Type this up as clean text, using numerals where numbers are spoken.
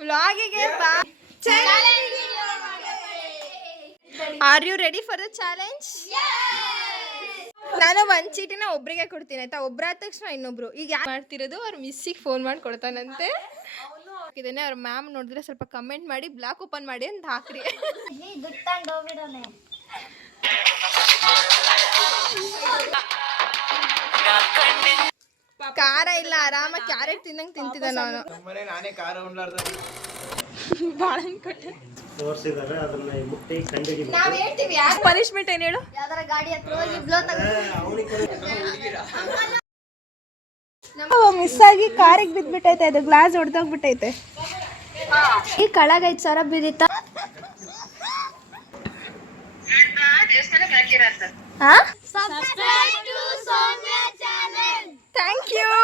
ವ್ಲಾಗಿಗೆ ಬಾ. Are you ready for the challenge? ನಾನು ಒಂದ್ ಚೀಟಿನ ಒಬ್ರಿಗೆ ಕೊಡ್ತೀನಿ ಆಯ್ತಾ. ಒಬ್ರ ಆದ ತಕ್ಷಣ ಇನ್ನೊಬ್ರು. ಈಗ ಯಾರು ಮಾಡ್ತಿರೋದು ಅವ್ರ ಮಿಸ್ಸಿಗೆ ಫೋನ್ ಮಾಡಿ ಕೊಡ್ತಾನಂತೆ. ಇದನ್ನೇ ಅವ್ರ ಮ್ಯಾಮ್ ನೋಡಿದ್ರೆ ಸ್ವಲ್ಪ ಕಮೆಂಟ್ ಮಾಡಿ ಬ್ಲಾಕ್ ಓಪನ್ ಮಾಡಿ ಅಂತ ಹಾಕ್ರಿ. ಖಾರ ಇಲ್ಲ, ಆರಾಮ ಕ್ಯಾರೆಟ್ ತಿನ್ನಂಗ್ ತಿಂತಿದ್ದ ನಾನು. ಪನಿಷ್ಮೆಂಟ್ ಏನ್ ಹೇಳು? ಮಿಸ್ ಆಗಿ ಕಾರಿಗೆ ಬಿದ್ಬಿಟ್ಟೈತೆ, ಅದು ಗ್ಲಾಸ್ ಹೊಡೆದೋಗ್ಬಿಟ್ಟೈತೆ. ಈ ಕಳಗೈದು ಸಾವಿರ ಬಿದ್ದಿತ್ತ. Thank you.